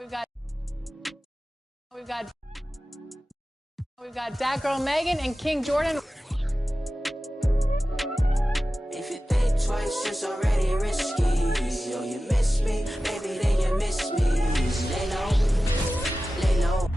We've got that girl Megan and King Jordan. If you think twice, it's already risky. Yo, you miss me, maybe then you miss me. Lay low, lay low.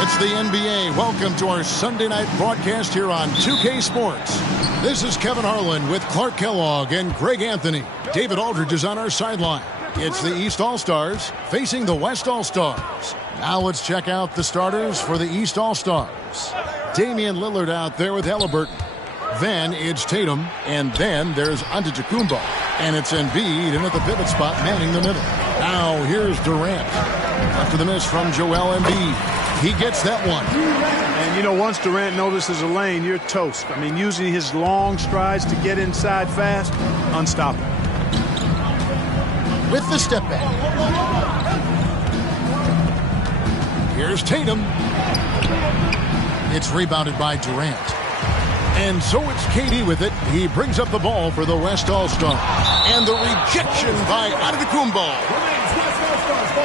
It's the NBA. Welcome to our Sunday night broadcast here on 2K Sports. This is Kevin Harlan with Clark Kellogg and Greg Anthony. David Aldridge is on our sideline. It's the East All-Stars facing the West All-Stars. Now let's check out the starters for the East All-Stars. Damian Lillard out there with Halliburton. Then it's Tatum, and then there's Antetokounmpo. And it's Embiid in at the pivot spot, manning the middle. Now here's Durant. After the miss from Joel Embiid, he gets that one. And, you know, once Durant notices a lane, you're toast. I mean, using his long strides to get inside fast, unstoppable. With the step back. Here's Tatum. It's rebounded by Durant. And so it's KD with it. He brings up the ball for the West All-Star. And the rejection by Antetokounmpo.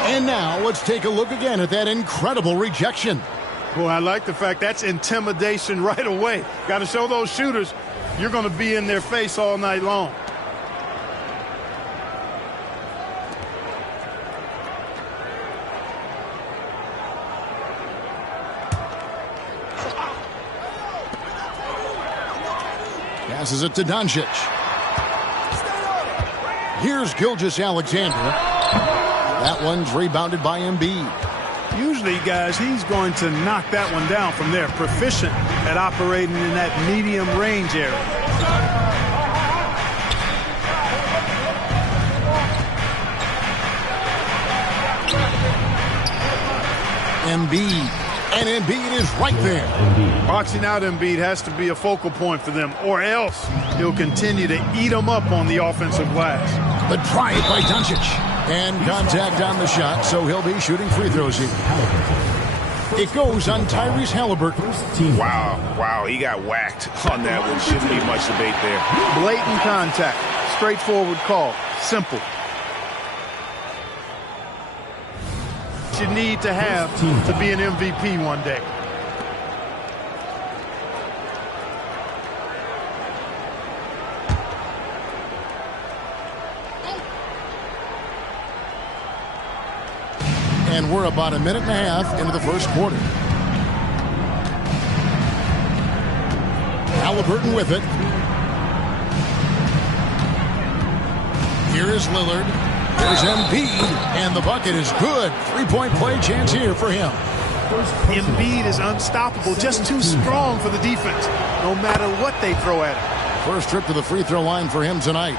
And now let's take a look again at that incredible rejection. Boy, I like the fact that's intimidation right away. Got to show those shooters you're going to be in their face all night long. Passes it to Doncic. Here's Gilgeous-Alexander. That one's rebounded by Embiid. Usually, guys, he's going to knock that one down from there. Proficient at operating in that medium range area. Embiid. And Embiid is right there. Boxing out Embiid has to be a focal point for them, or else he'll continue to eat them up on the offensive glass. The drive by Doncic. And contact on the shot, so he'll be shooting free throws here. It goes on Tyrese Halliburton. Wow, he got whacked on that one. Shouldn't be much debate there. Blatant contact. Straightforward call. Simple. You need to have to be an MVP one day. And we're about a minute and a half into the first quarter. Halliburton with it. Here is Lillard. There's Embiid, and the bucket is good. Three-point play chance here for him. Embiid is unstoppable, just too strong for the defense, no matter what they throw at him. First trip to the free throw line for him tonight.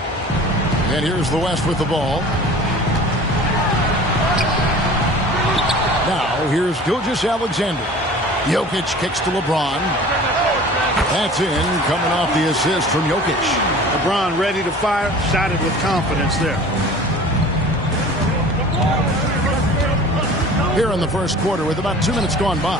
And here's the West with the ball. Now here's Gilgeous-Alexander. Jokic kicks to LeBron. That's in, coming off the assist from Jokic. LeBron ready to fire, shot it with confidence there. Here in the first quarter with about 2 minutes gone by.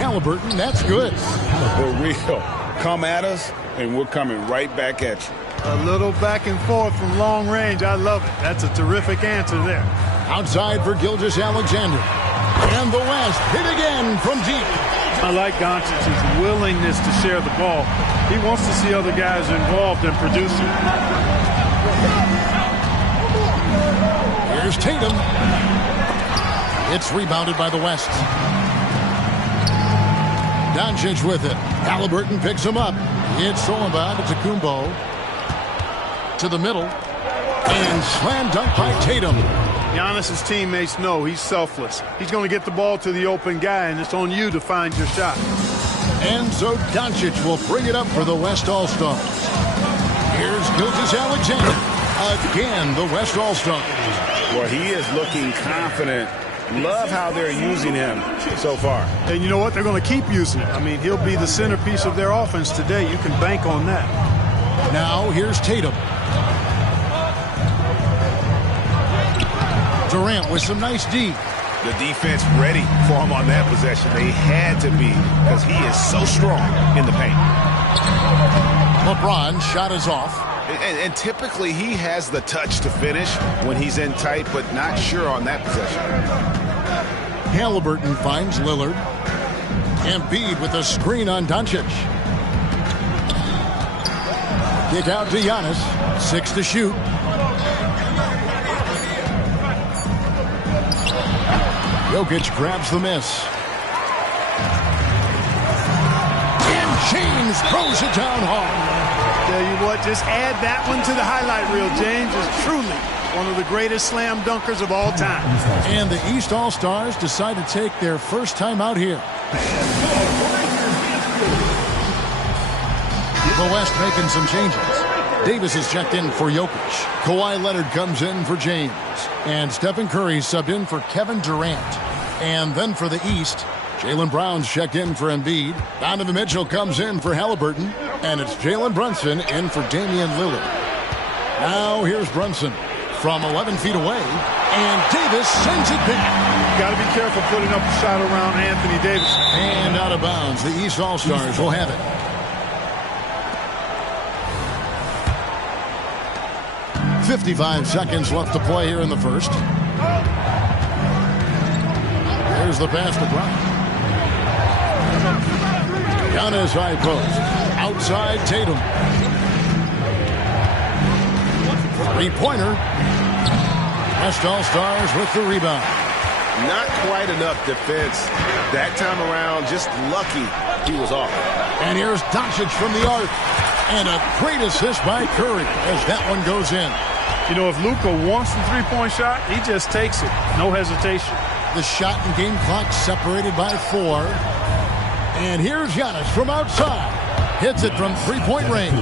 Halliburton, that's good. For real. Come at us, and we're coming right back at you. A little back and forth from long range. I love it. That's a terrific answer there. Outside for Gilgeous-Alexander. And the West hit again from deep. I like Doncic's willingness to share the ball. He wants to see other guys involved in producing. Here's Tatum. It's rebounded by the West. Doncic with it. Halliburton picks him up. It's stolen by Antetokounmpo. To the middle. And slam dunk by Tatum. Giannis's teammates know he's selfless. He's going to get the ball to the open guy, and it's on you to find your shot. And so Doncic will bring it up for the West All-Stars. Here's Gilgeous-Alexander. Again, the West All-Stars. Well, he is looking confident. Love how they're using him so far. And you know what? They're going to keep using him. I mean, he'll be the centerpiece of their offense today. You can bank on that. Now here's Tatum. Durant with some nice D. The defense ready for him on that possession. They had to be, because he is so strong in the paint. LeBron's shot is off. And typically he has the touch to finish when he's in tight, but not sure on that possession. Halliburton finds Lillard. Embiid with a screen on Doncic. Kick out to Giannis. 6 to shoot. Jokic grabs the miss. And James throws it down hard. Tell you what, just add that one to the highlight reel. James is truly one of the greatest slam dunkers of all time. And the East All-Stars decide to take their first time out here. The West making some changes. Davis is checked in for Jokic. Kawhi Leonard comes in for James. And Stephen Curry subbed in for Kevin Durant. And then for the East, Jaylen Brown's checked in for Embiid. Donovan Mitchell comes in for Halliburton. And it's Jalen Brunson in for Damian Lillard. Now here's Brunson from 11 feet away. And Davis sends it back. Got to be careful putting up a shot around Anthony Davis. And out of bounds. The East All-Stars will have it. 55 seconds left to play here in the first. There's the pass to Brown. Giannis high post. Outside Tatum. Three-pointer. West All-Stars with the rebound. Not quite enough defense that time around. Just lucky he was off. And here's Doncic from the arc. And a great assist by Curry as that one goes in. You know, if Luka wants the three-point shot, he just takes it. No hesitation. The shot and game clock separated by 4. And here's Giannis from outside. Hits it from three-point range.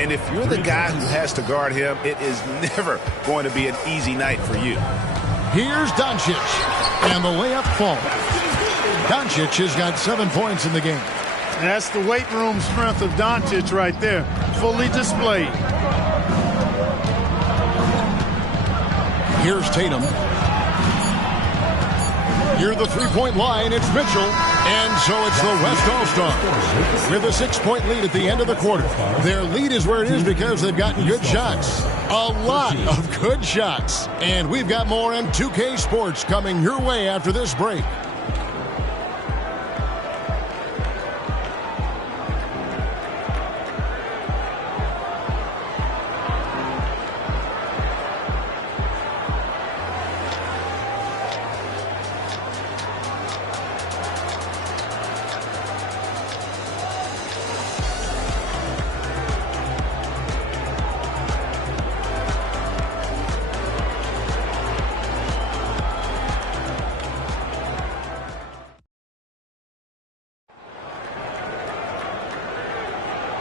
And if you're the guy who has to guard him, it is never going to be an easy night for you. Here's Doncic. And the layup falls. Doncic has got 7 points in the game. And that's the weight room strength of Doncic right there. Fully displayed. Here's Tatum. Near the three-point line, it's Mitchell. And so it's the West All-Stars with a 6-point lead at the end of the quarter. Their lead is where it is because they've gotten good shots. A lot of good shots. And we've got more on 2K Sports coming your way after this break.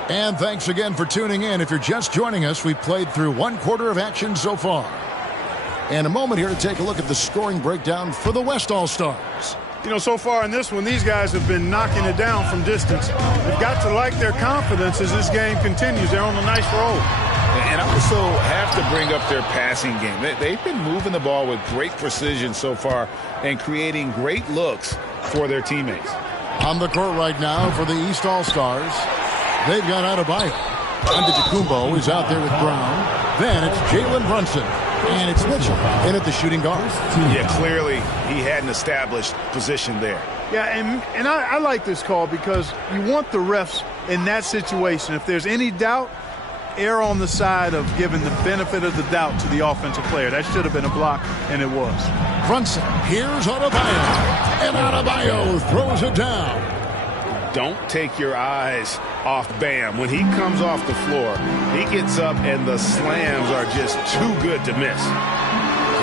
And thanks again for tuning in. If you're just joining us, we've played through 1 quarter of action so far. And a moment here to take a look at the scoring breakdown for the West All-Stars. You know, so far in this one, these guys have been knocking it down from distance. They've got to like their confidence as this game continues. They're on a nice roll. And I also have to bring up their passing game. They've been moving the ball with great precision so far and creating great looks for their teammates. On the court right now for the East All-Stars, they've got Adebayo. Antetokounmpo is out there with Brown. Then it's Jalen Brunson. And it's Mitchell in at the shooting guard. Yeah, clearly he had an established position there. Yeah, and I like this call because you want the refs in that situation. If there's any doubt, err on the side of giving the benefit of the doubt to the offensive player. That should have been a block, and it was. Brunson, here's Adebayo. And Adebayo throws it down. Don't take your eyes off Bam. When he comes off the floor, he gets up and the slams are just too good to miss.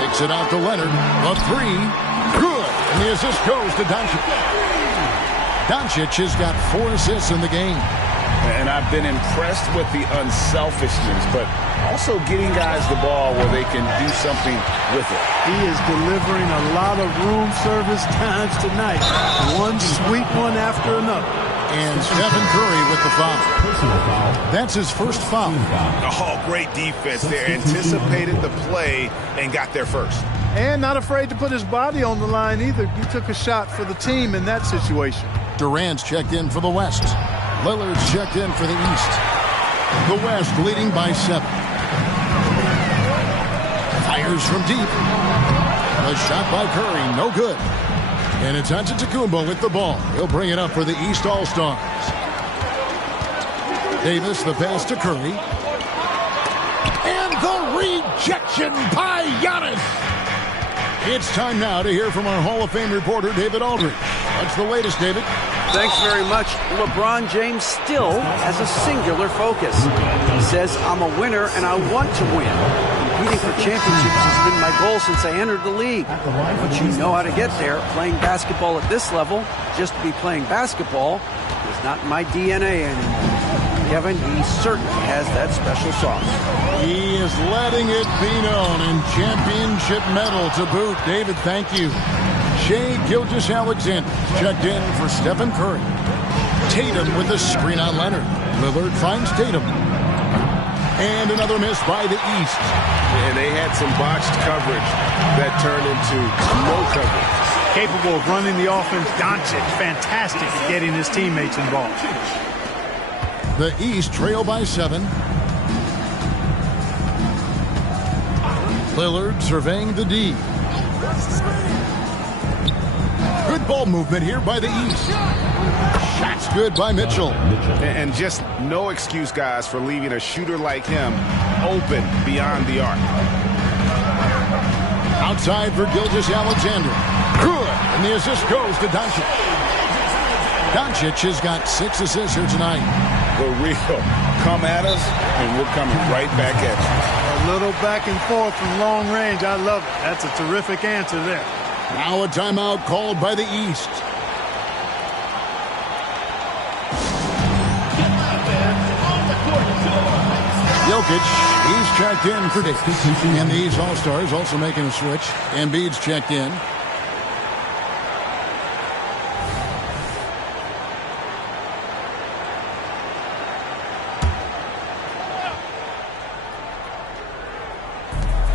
Kicks it out to Leonard. A three. Good. And the assist goes to Doncic. Doncic has got 4 assists in the game. And I've been impressed with the unselfishness, but also getting guys the ball where they can do something with it. He is delivering a lot of room service times tonight. One sweet one after another. And Stephen Curry with the foul. That's his first foul. Oh, great defense there. Anticipated the play and got there first. And not afraid to put his body on the line either. He took a shot for the team in that situation. Durant's checked in for the West. Lillard's checked in for the East. The West leading by 7. Fires from deep. A shot by Curry, no good. And it's Antetokounmpo with the ball. He'll bring it up for the East All-Stars. Davis, the pass to Curry. And the rejection by Giannis. It's time now to hear from our Hall of Fame reporter, David Aldridge. What's the latest, David? Thanks very much. LeBron James still has a singular focus. He says, I'm a winner and I want to win. Competing for championships has been my goal since I entered the league. But you know how to get there. Playing basketball at this level, just to be playing basketball, is not my DNA anymore. Kevin, he certainly has that special sauce. He is letting it be known, and championship medal to boot. David, thank you. Shai Gilgeous-Alexander checked in for Stephen Curry. Tatum with a screen on Leonard. Lillard finds Tatum. And another miss by the East. And they had some botched coverage that turned into no coverage. Capable of running the offense. Doncic, fantastic at getting his teammates involved. The East trail by 7. Lillard surveying the D. Good ball movement here by the East. Shots good by Mitchell. And just no excuse, guys, for leaving a shooter like him open beyond the arc. Outside for Gilgeous-Alexander. Good. And the assist goes to Doncic. Doncic has got 6 assists here tonight. For real. Come at us, and we're coming right back at you. A little back and forth from long range. I love it. That's a terrific answer there. Now a timeout called by the East. Jokic, he's checked in for Davis. And the East All-Stars also making a switch. Embiid's checked in.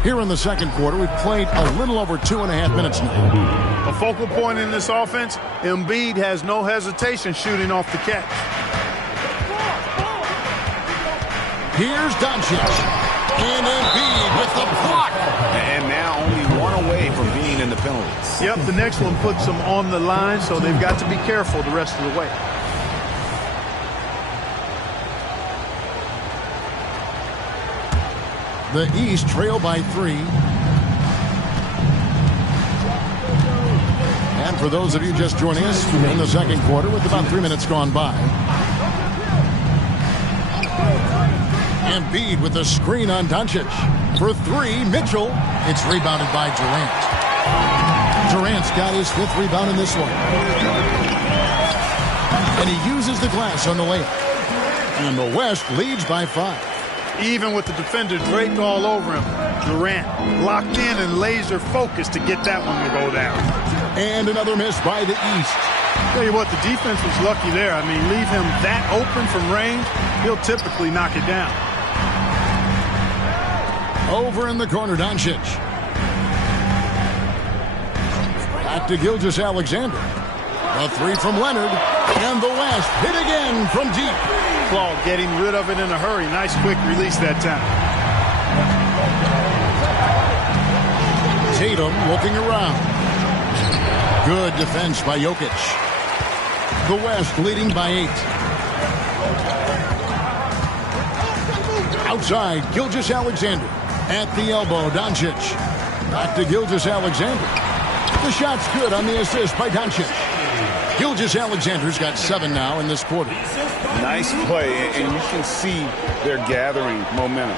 Here in the second quarter, we've played a little over 2.5 minutes now. A focal point in this offense, Embiid has no hesitation shooting off the catch. Here's Doncic. And Embiid with the block. And now only one away from being in the penalties. Yep, the next one puts them on the line, so they've got to be careful the rest of the way. The East trail by 3. And for those of you just joining us in the second quarter with about 3 minutes gone by. Embiid with a screen on Doncic. For 3, Mitchell. It's rebounded by Durant. Durant's got his 5th rebound in this one. And he uses the glass on the layup. And the West leads by 5. Even with the defender draped all over him, Durant locked in and laser focused to get that one to go down. And another miss by the East. Tell you what, the defense was lucky there. I mean, leave him that open from range, he'll typically knock it down. Over in the corner, Doncic. Back to Gilgeous-Alexander. A 3 from Leonard. And the West hit again from deep. Claw getting rid of it in a hurry. Nice quick release that time. Tatum looking around. Good defense by Jokic. The West leading by 8. Outside, Gilgeous-Alexander. At the elbow, Doncic. Back to Gilgeous-Alexander. The shot's good on the assist by Doncic. Gilgeous-Alexander's got 7 now in this quarter. Nice play, and you can see they're gathering momentum.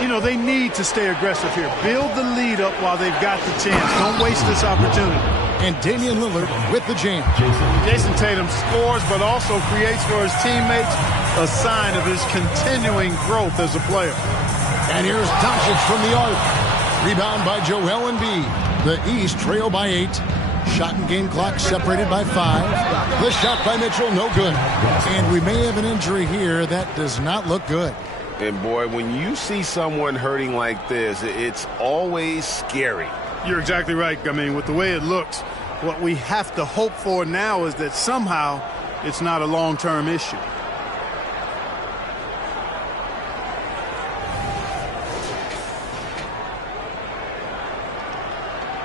You know, they need to stay aggressive here. Build the lead up while they've got the chance. Don't waste this opportunity. And Damian Lillard with the jam. Jason Tatum scores, but also creates for his teammates a sign of his continuing growth as a player. And here's Doncic from the arc. Rebound by Joel Embiid. The East trail by 8. Shot and game clock separated by 5. The shot by Mitchell, no good. And we may have an injury here. That does not look good. And boy, when you see someone hurting like this, it's always scary. You're exactly right. I mean, with the way it looks, what we have to hope for now is that somehow it's not a long-term issue.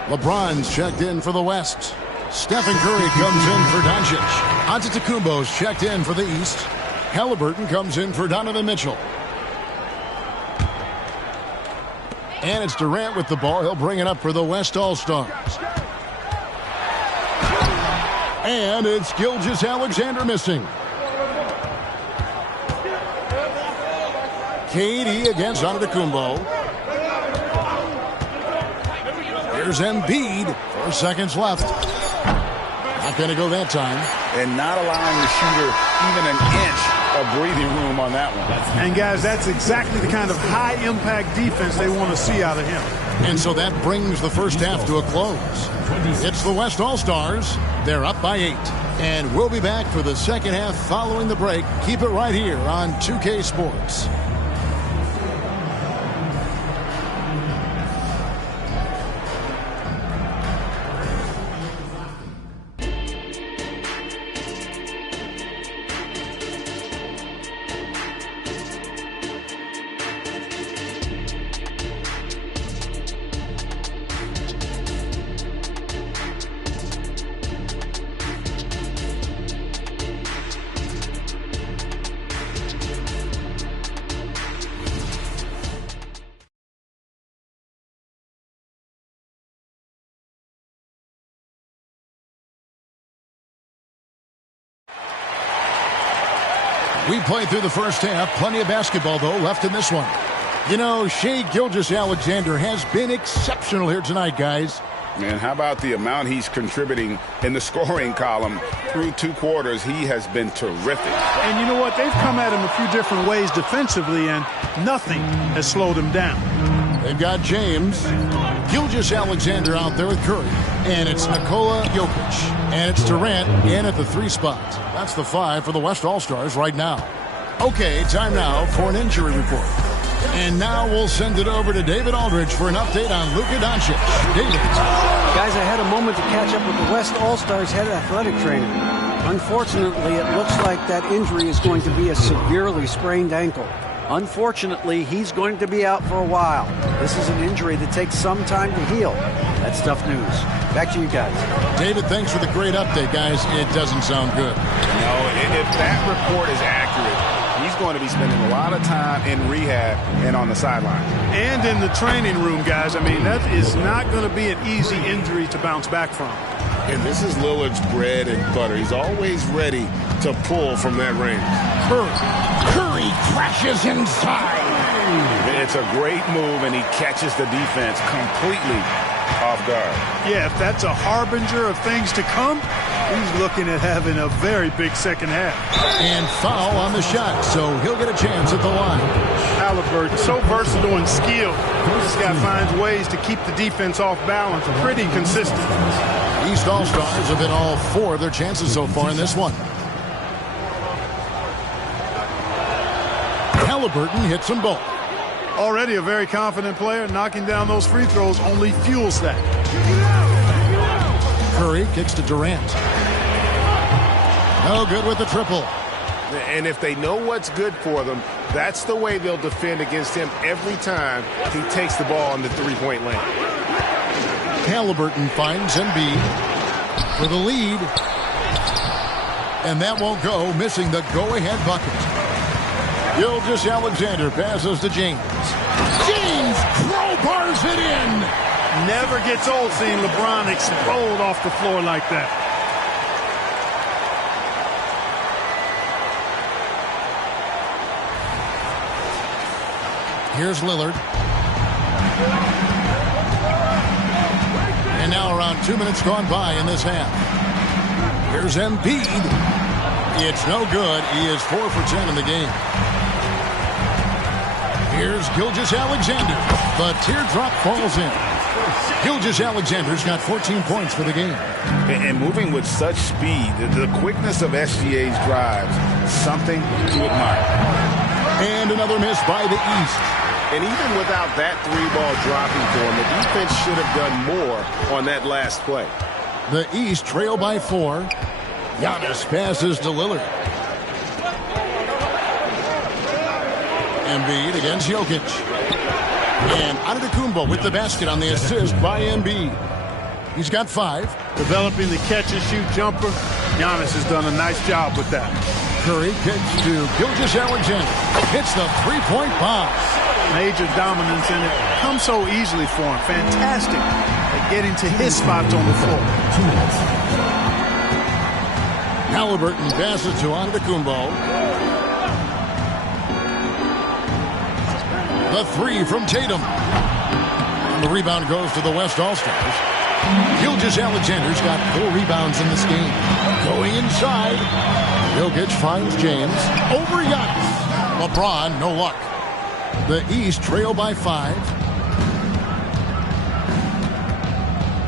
LeBron's checked in for the West. Stephen Curry comes in for Doncic. Antetokounmpo's checked in for the East. Halliburton comes in for Donovan Mitchell. And it's Durant with the ball. He'll bring it up for the West All-Stars. And it's Gilgeous-Alexander missing. KD against Antetokounmpo. Here's Embiid. 4 seconds left. Not going to go that time. And not allowing the shooter even an inch of breathing room on that one. And, guys, that's exactly the kind of high-impact defense they want to see out of him. And so that brings the first half to a close. It's the West All-Stars. They're up by 8. And we'll be back for the second half following the break. Keep it right here on 2K Sports. We played through the first half. Plenty of basketball, though, left in this one. You know, Shai Gilgeous-Alexander has been exceptional here tonight, guys. And how about the amount he's contributing in the scoring column through 2 quarters? He has been terrific. And you know what? They've come at him a few different ways defensively, and nothing has slowed him down. They've got James. Gilgeous-Alexander out there with Curry. And it's Nikola Jokic. And it's Durant in at the 3 spot. That's the 5 for the West All-Stars right now. Okay, time now for an injury report. And now we'll send it over to David Aldridge for an update on Luka Doncic. David. Guys, I had a moment to catch up with the West All-Stars head athletic trainer. Unfortunately, it looks like that injury is going to be a severely sprained ankle. Unfortunately, he's going to be out for a while. This is an injury that takes some time to heal. That's tough news. Back to you guys. David, thanks for the great update, guys. It doesn't sound good. No, if that report is accurate, he's going to be spending a lot of time in rehab and on the sideline. And in the training room, guys. I mean, that is not going to be an easy injury to bounce back from. And this is Lillard's bread and butter. He's always ready to pull from that range. Curry crashes inside. It's a great move, and he catches the defense completely off guard. Yeah, if that's a harbinger of things to come, he's looking at having a very big second half. And foul on the shot, so he'll get a chance at the line. Halliburton, so versatile and skilled. This guy finds ways to keep the defense off balance, pretty consistent. East All-Stars have been all 4 of their chances so far in this one. Halliburton hits them both. Already a very confident player. Knocking down those free throws only fuels that. Curry kicks to Durant. No good with the triple. And if they know what's good for them, that's the way they'll defend against him every time he takes the ball in the three-point lane. Halliburton finds Embiid for the lead. And that won't go, missing the go-ahead bucket. Gilgeous-Alexander passes to James. James crowbars it in. Never gets old seeing LeBron explode off the floor like that. Here's Lillard. And now around 2 minutes gone by in this half. Here's Embiid. It's no good. He is 4 for 10 in the game. Here's Gilgeous-Alexander. The teardrop falls in. Gilgeous-Alexander's got 14 points for the game. And moving with such speed, the quickness of SGA's drives, something to admire. And another miss by the East. And even without that 3-ball dropping for him, the defense should have done more on that last play. The East trail by 4. Giannis passes to Lillard. Embiid against Jokic. And Antetokounmpo with the basket on the assist by Embiid. He's got 5. Developing the catch-and-shoot jumper. Giannis has done a nice job with that. Curry kicks to Gilgeous-Alexander. Hits the three-point bomb. Major dominance in it. Comes so easily for him. Fantastic at getting to his spots on the floor. 2 minutes. Halliburton passes to Antetokounmpo. The 3 from Tatum. And the rebound goes to the West All-Stars. Gilgeous-Alexander's got 4 rebounds in this game. Going inside. Jokic finds James. Over Giannis. LeBron, no luck. The East trail by 5.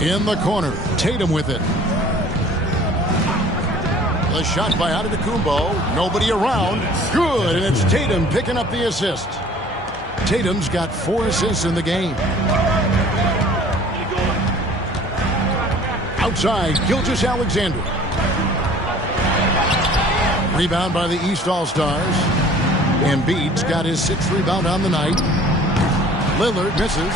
In the corner. Tatum with it. The shot by Antetokounmpo. Nobody around. Good, and it's Tatum picking up the assist. Tatum's got 4 assists in the game. Outside, Gilgeous-Alexander. Rebound by the East All-Stars. Embiid's got his 6th rebound on the night. Lillard misses.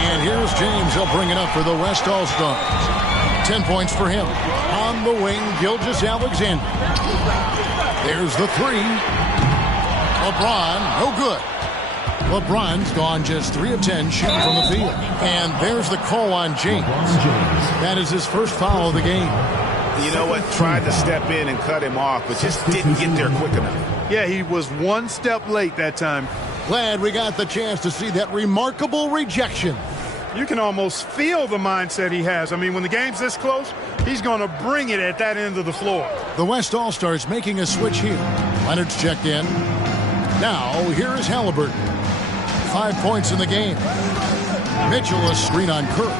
And here's James. He'll bring it up for the West All-Stars. 10 points for him. On the wing, Gilgeous-Alexander. There's the 3. LeBron, no good. LeBron's gone just 3 of 10 shooting from the field. And there's the call on James. That is his first foul of the game. You know what? Tried to step in and cut him off, but just didn't get there quick enough. Yeah, he was 1 step late that time. Glad we got the chance to see that remarkable rejection. You can almost feel the mindset he has. I mean, when the game's this close, he's going to bring it at that end of the floor. The West All-Stars making a switch here. Leonard's checked in. Now, here is Halliburton. 5 points in the game. Mitchell a screen on Curry.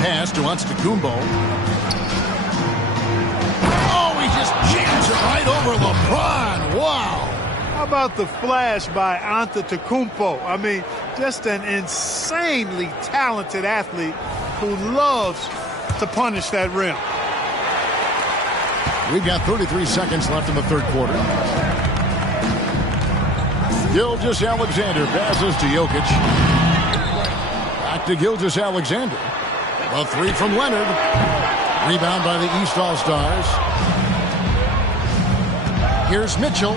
Pass to Antetokounmpo. Oh, he just jams it right over LeBron. Wow. How about the flash by Antetokounmpo? I mean, just an insanely talented athlete who loves to punish that rim. We've got 33 seconds left in the 3rd quarter. Gilgeous-Alexander passes to Jokic. Back to Gilgeous-Alexander. A 3 from Leonard. Rebound by the East All-Stars. Here's Mitchell.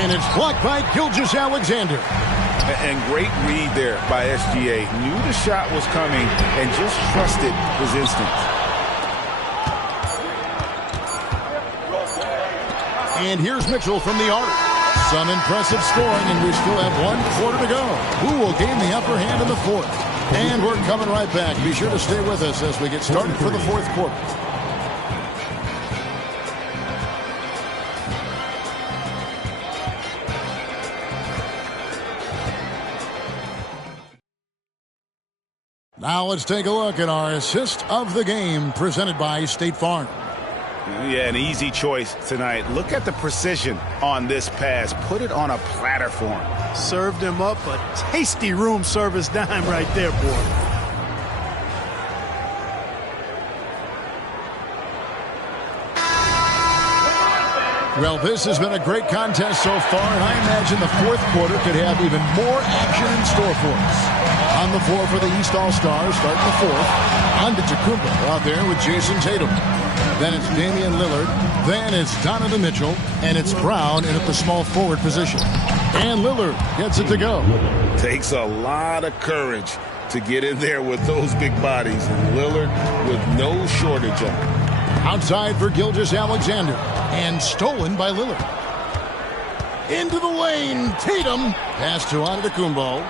And it's blocked by Gilgeous-Alexander. And great read there by SGA. Knew the shot was coming and just trusted his instincts. And here's Mitchell from the arc. Some impressive scoring, and we still have 1 quarter to go. Who will gain the upper hand in the 4th? And we're coming right back. Be sure to stay with us as we get started for the 4th quarter. Now let's take a look at our assist of the game presented by State Farm. Yeah, an easy choice tonight. Look at the precision on this pass. Put it on a platter for him. Served him up a tasty room service dime right there, boy. Well, this has been a great contest so far, and I imagine the 4th quarter could have even more action in store for us. On the floor for the East All-Stars, starting the 4th. Antetokounmpo out there with Jason Tatum. Then it's Damian Lillard. Then it's Donovan Mitchell. And it's Brown in at the small forward position. And Lillard gets it to go. Takes a lot of courage to get in there with those big bodies. And Lillard with no shortage of them. Outside for Gilgeous-Alexander. And stolen by Lillard. Into the lane. Tatum. Pass to Antetokounmpo.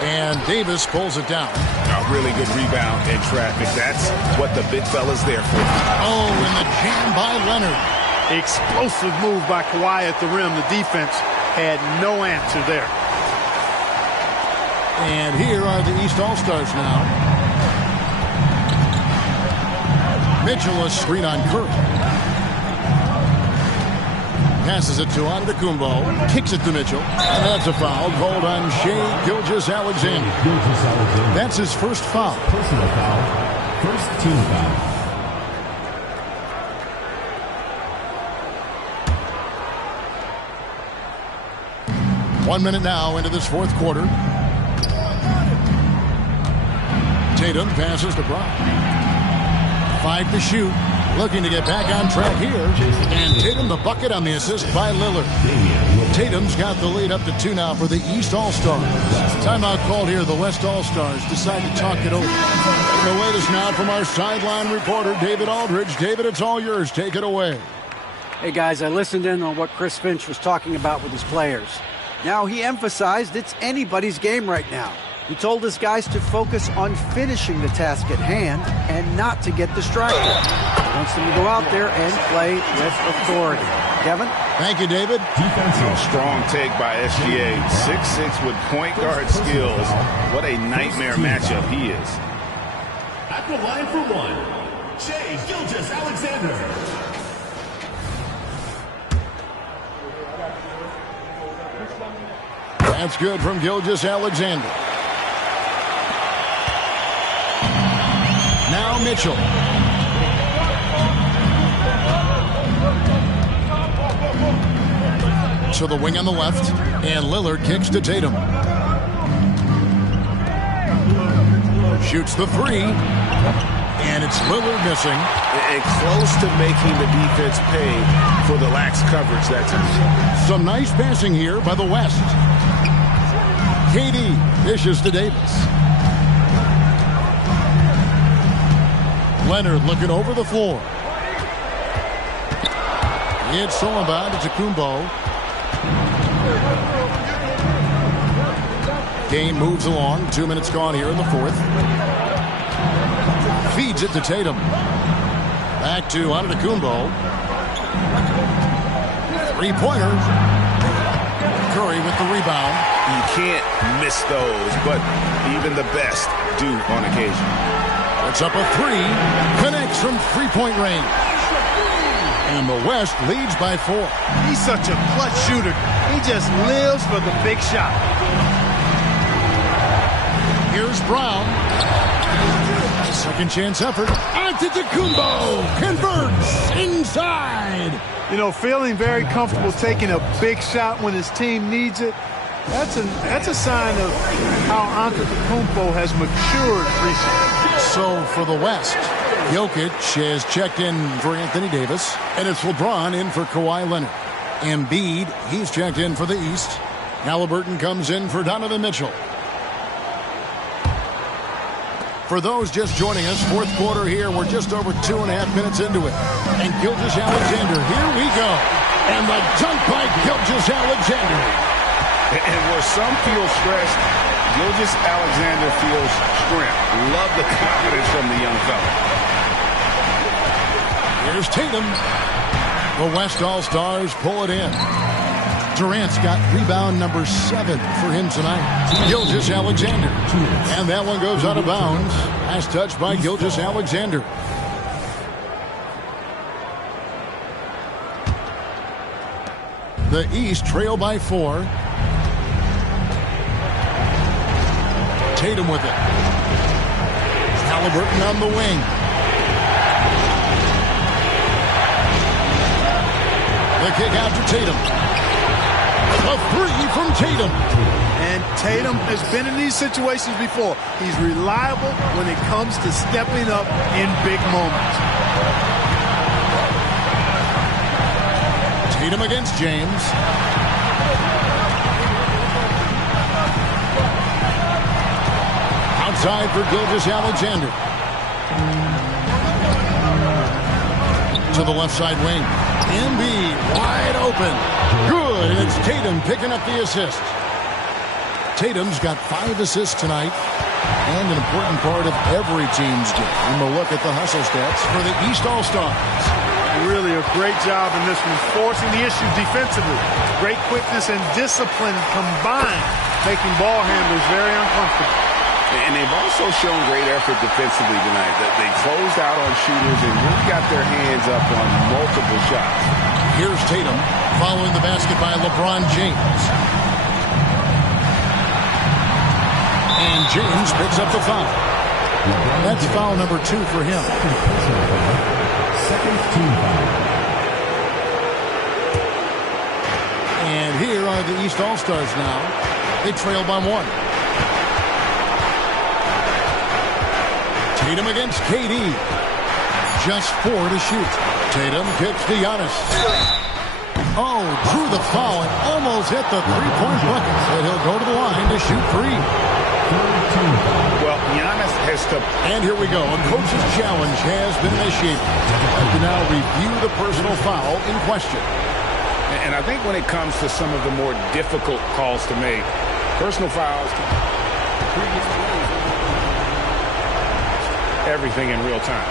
And Davis pulls it down. A really good rebound in traffic. That's what the big fella's there for. Oh, and the jam by Leonard. Explosive move by Kawhi at the rim. The defense had no answer there. And here are the East All-Stars now. Mitchell a screen on Curry. Passes it to Antetokounmpo. Kicks it to Mitchell. And that's a foul called on Shai Gilgeous-Alexander. That's his first foul. Personal foul. First team foul. One minute now into this 4th quarter. Tatum passes to Brown. 5 to shoot. Looking to get back on track here. And Tatum the bucket on the assist by Lillard. Tatum's got the lead up to 2 now for the East All-Stars. Timeout called here. The West All-Stars decide to talk it over. The latest now from our sideline reporter, David Aldridge. David, it's all yours. Take it away. Hey, guys, I listened in on what Chris Finch was talking about with his players. Now, he emphasized it's anybody's game right now. He told his guys to focus on finishing the task at hand and not to get distracted. He wants them to go out there and play with authority. Kevin? Thank you, David. Strong take by SGA. 6'6" with point guard skills. What a nightmare matchup he is. At the line for one, Shai Gilgeous-Alexander. That's good from Gilgeous-Alexander. Now Mitchell. To the wing on the left, and Lillard kicks to Tatum. Shoots the 3, and it's Lillard missing. And close to making the defense pay for the lax coverage that time. Some nice passing here by the West. KD dishes to Davis. Leonard looking over the floor. It's Solomon to Kumbo. Game moves along. 2 minutes gone here in the fourth. Feeds it to Tatum. Back to Antetokounmpo. 3-pointer. Curry with the rebound. You can't miss those, but even the best do on occasion. It's up a 3. Connects from 3-point range. And the West leads by 4. He's such a clutch shooter. He just lives for the big shot. Here's Brown. Second chance effort. Antetokounmpo converts inside. You know, feeling very comfortable taking a big shot when his team needs it. That's a sign of how Antetokounmpo has matured recently. So for the West, Jokic has checked in for Anthony Davis, and it's LeBron in for Kawhi Leonard. Embiid, he's checked in for the East. Halliburton comes in for Donovan Mitchell. For those just joining us, fourth quarter here, we're just over 2.5 minutes into it. And Gilgeous-Alexander, here we go. And the dunk by Gilgeous-Alexander. And where some feel stressed, Gilgeous-Alexander feels strength. Love the confidence from the young fella. Here's Tatum. The West All-Stars pull it in. Durant's got rebound number 7 for him tonight. Gilgeous-Alexander. And that one goes out of bounds. Pass touched by Gilgeous-Alexander. The East trail by 4. Tatum with it. Halliburton on the wing. The kick out to Tatum. A 3 from Tatum. And Tatum has been in these situations before. He's reliable when it comes to stepping up in big moments. Tatum against James. Outside for Gilgeous-Alexander. To the left side wing. Embiid wide open. Good, and it's Tatum picking up the assist. Tatum's got 5 assists tonight, and an important part of every team's game. And we'll look at the hustle stats for the East All-Stars. Really a great job in this one, forcing the issue defensively. Great quickness and discipline combined, making ball handlers very uncomfortable. And they've also shown great effort defensively tonight. They closed out on shooters and really got their hands up on multiple shots. Here's Tatum following the basket by LeBron James. And James picks up the foul. That's foul number 2 for him. Second team foul. And here are the East All-Stars now. They trail by 1. Tatum against KD. Just 4 to shoot. Tatum kicks to Giannis. Oh, drew the foul and almost hit the three-point bucket. But he'll go to the line to shoot 3. Well, Giannis has to... And here we go. A coach's challenge has been initiated. Have to now review the personal foul in question. And I think when it comes to some of the more difficult calls to make, personal fouls, everything in real time.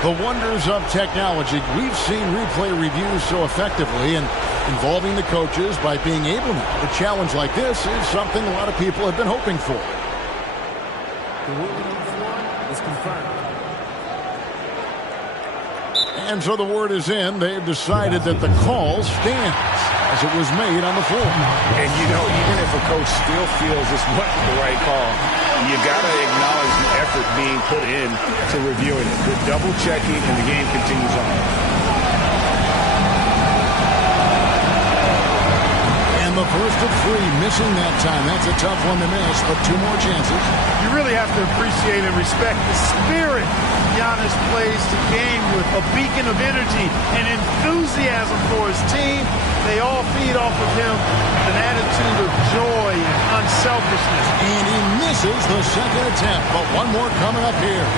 The wonders of technology. We've seen replay reviews so effectively, and involving the coaches by being able now to challenge like this is something a lot of people have been hoping for. The ruling on the floor is confirmed. And so the word is in. They've decided that the call stands as it was made on the floor. And, you know, even if a coach still feels this wasn't the right call, you got to acknowledge the effort being put in to reviewing it. The double checking, and the game continues on. And the first of 3, missing that time. That's a tough one to miss, but 2 more chances. You really have to appreciate and respect the spirit Giannis plays the game with, a beacon of energy and enthusiasm for his team. They all feed off of him with an attitude of joy and unselfishness. And he misses the second attempt, but one more coming up here.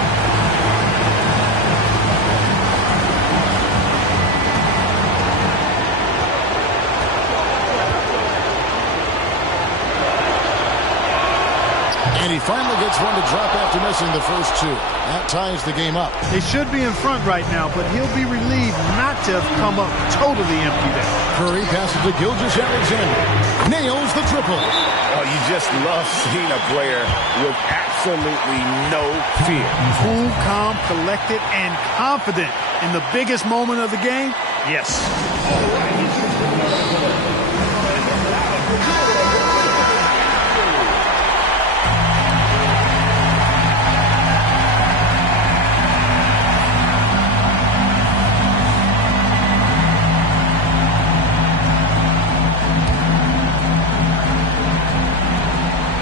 And he finally gets one to drop after missing the first 2. That ties the game up. They should be in front right now, but he'll be relieved not to have come up totally empty there. Curry passes to Gilgeous-Alexander. Nails the triple. Oh, you just love seeing a player with absolutely no fear. Cool, calm, collected, and confident in the biggest moment of the game. Yes.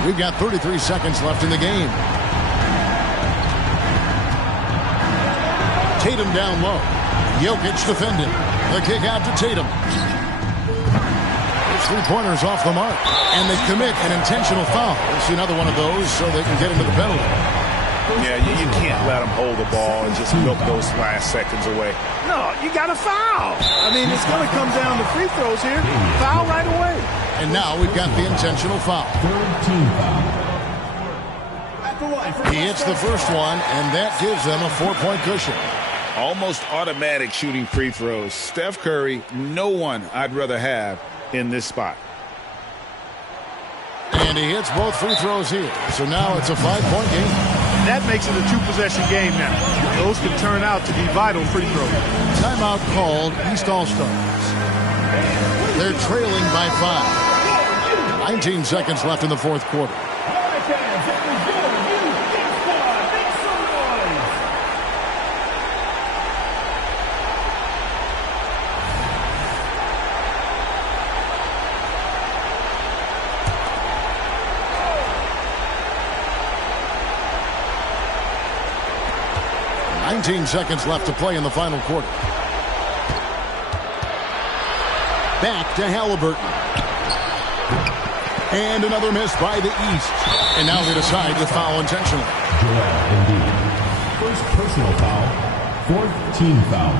We've got 33 seconds left in the game. Tatum down low. Jokic defending. The kick out to Tatum. His 3-pointers off the mark. And they commit an intentional foul. We'll see another one of those so they can get into the penalty. Yeah, you can't let them hold the ball and just milk those last seconds away. No, you got to foul. I mean, it's going to come down to free throws here. Foul right away. And now we've got the intentional foul. Third team foul. At the line for He hits the first one, and that gives them a 4-point cushion. Almost automatic shooting free throws. Steph Curry, no one I'd rather have in this spot. And he hits both free throws here. So now it's a 5-point game. That makes it a 2-possession game now. Those can turn out to be vital free throws. Timeout called East All-Stars. They're trailing by 5. 19 seconds left in the fourth quarter. Seconds left to play in the final quarter. Back to Halliburton. And another miss by the East. And now they decide to foul intentionally. Indeed. First personal foul. Fourth team foul.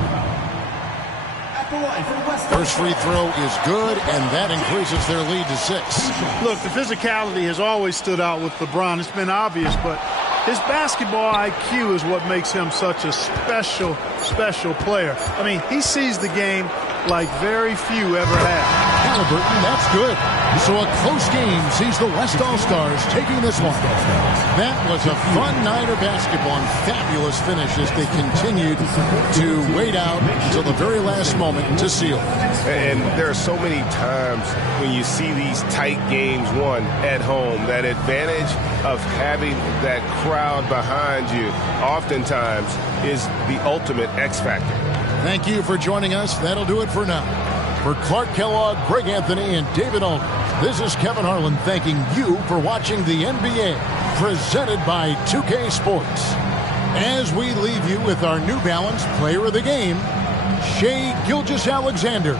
At the line for West. First free throw is good, and that increases their lead to 6. Look, the physicality has always stood out with LeBron. It's been obvious, but his basketball IQ is what makes him such a special, special player. I mean, he sees the game like very few ever have. Halliburton, that's good. So a close game sees the West All-Stars taking this one. That was a fun night of basketball and fabulous finish as they continued to wait out until the very last moment to seal. And there are so many times when you see these tight games won at home, that advantage of having that crowd behind you oftentimes is the ultimate X factor. Thank you for joining us. That'll do it for now. For Clark Kellogg, Greg Anthony, and David Aldridge, this is Kevin Harlan thanking you for watching the NBA, presented by 2K Sports. As we leave you with our New Balance Player of the Game, Shai Gilgeous-Alexander